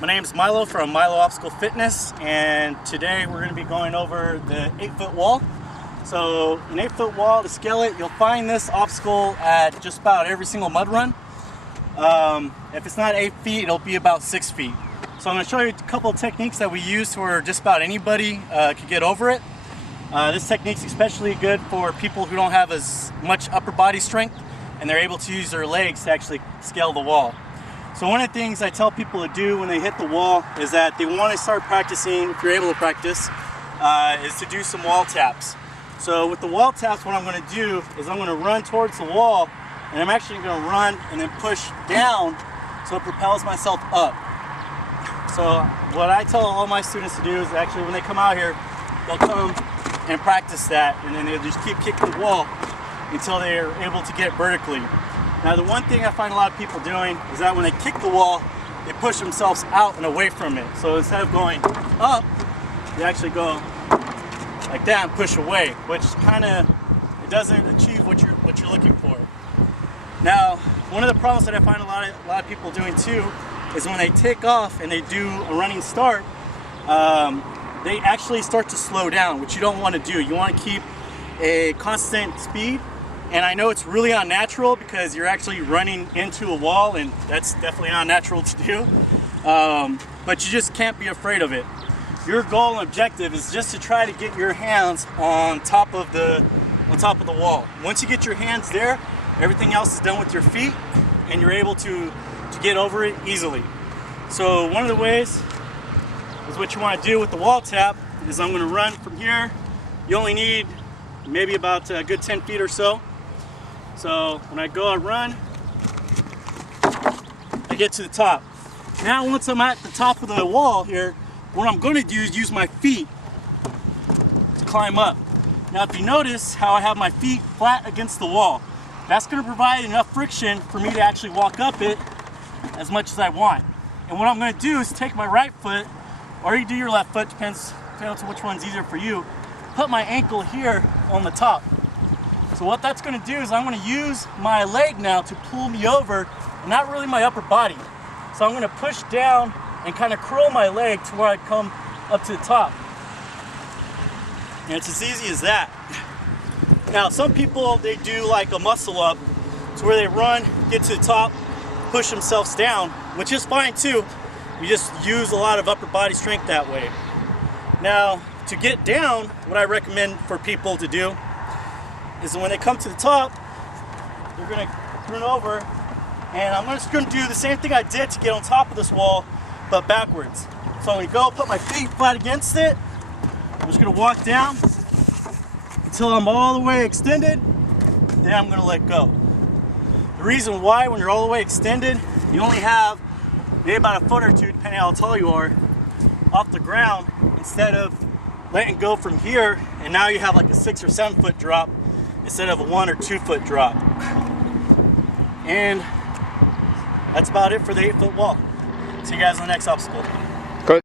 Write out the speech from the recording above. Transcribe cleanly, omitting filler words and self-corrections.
My name is MYLO from MYLO Obstacle Fitness, and today we're going to be going over the 8-foot wall. So an 8-foot wall, to scale it, you'll find this obstacle at just about every single mud run. If it's not 8 feet, it'll be about 6 feet. So I'm going to show you a couple of techniques that we use where just about anybody can get over it. This technique's especially good for people who don't have as much upper body strength and they're able to use their legs to actually scale the wall. So one of the things I tell people to do when they hit the wall is that they want to start practicing, if you're able to practice, is to do some wall taps. So with the wall taps, what I'm going to do is I'm going to run towards the wall, and I'm actually going to run and then push down so it propels myself up. So what I tell all my students to do is actually when they come out here, they'll come and practice that, and then they'll just keep kicking the wall until they are able to get vertically. Now the one thing I find a lot of people doing is that when they kick the wall, they push themselves out and away from it. So instead of going up, they actually go like that and push away, which kind of, it doesn't achieve what you're looking for. Now, one of the problems that I find a lot of people doing too is when they take off and they do a running start, they actually start to slow down, which you don't want to do. You want to keep a constant speed. And I know it's really unnatural because you're actually running into a wall, and that's definitely not natural to do. But you just can't be afraid of it. Your goal and objective is just to try to get your hands on top of the wall. Once you get your hands there, everything else is done with your feet, and you're able to get over it easily. So one of the ways is what you want to do with the wall tap is I'm going to run from here. You only need maybe about a good 10 feet or so. So when I go and run, I get to the top. Now once I'm at the top of the wall here, what I'm going to do is use my feet to climb up. Now if you notice how I have my feet flat against the wall, that's going to provide enough friction for me to actually walk up it as much as I want. And what I'm going to do is take my right foot, or you do your left foot, depends on which one's easier for you, put my ankle here on the top. So what that's going to do is I'm going to use my leg now to pull me over, and not really my upper body. So I'm going to push down and kind of curl my leg to where I come up to the top. And it's as easy as that. Now some people, they do like a muscle up to where they run, get to the top, push themselves down, which is fine too. You just use a lot of upper body strength that way. Now to get down, what I recommend for people to do is when they come to the top, they're going to turn over, and I'm just going to do the same thing I did to get on top of this wall, but backwards. So I'm going to go put my feet flat against it. I'm just going to walk down until I'm all the way extended, then I'm going to let go. The reason why, when you're all the way extended, you only have maybe about a foot or two, depending on how tall you are, off the ground, instead of letting go from here, and now you have like a 6 or 7 foot drop instead of a 1 or 2 foot drop. And that's about it for the 8-foot wall. See you guys on the next obstacle.